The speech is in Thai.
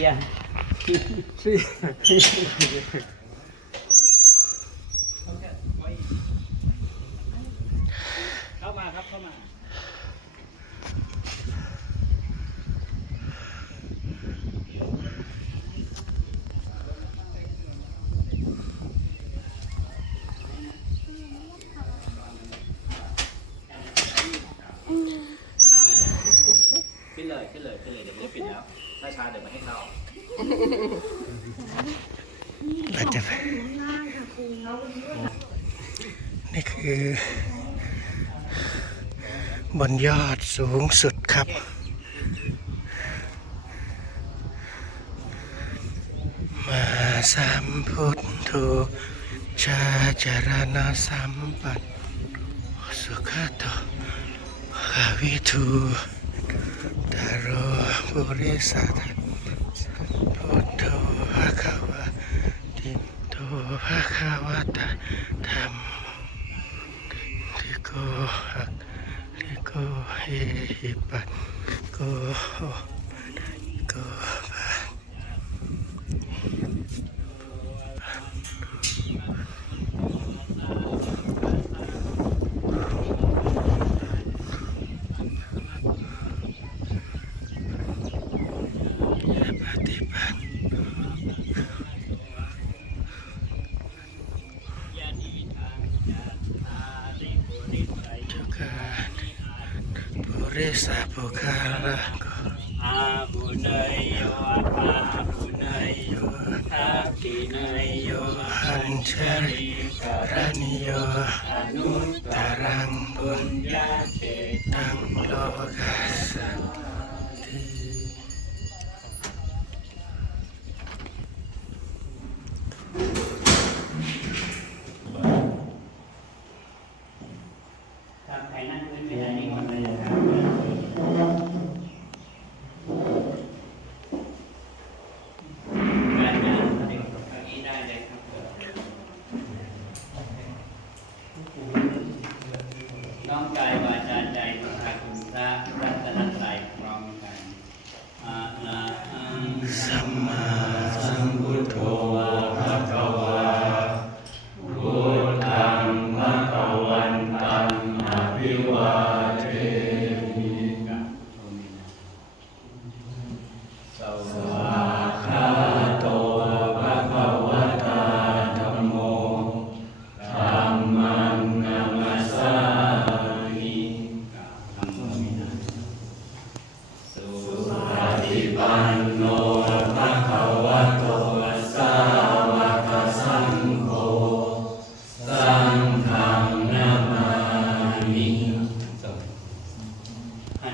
กียร์เข้ามาครับเข้ามา ขึ้นเลยขึ้นเลยขึ้นเลยเดี๋ยวไม่ได้ปิดแล้ว ถ้าช้าเดี๋ยวไม่ให้เข้าเราจะไปนี่คือบนยอดสูงสุดครับ มาสัมพุทโธชาจารณะสัมปันสุขโตภาวิทูตารโร บุริสัทพุทโธภะคะวะติโตภะคะวะตะธรรมทิโกหักทิโกเฮหิปัสโกโก ริสาปุคาระโกอาบุเนยโยอาบุเนยโยทักขิเนยโยหันเชริรนิโยอนุตตารังบุญญญาเจตังโลกัสสะที ครับใครนั่งพื้นไม่ได้นี่คนเลยนะครับการงานเด็กเก้าอี้ได้เลยครับน้ อมกายวาจาใจพระคุณพระรัตนตรัยพร้อมกันอะระหังสัมมา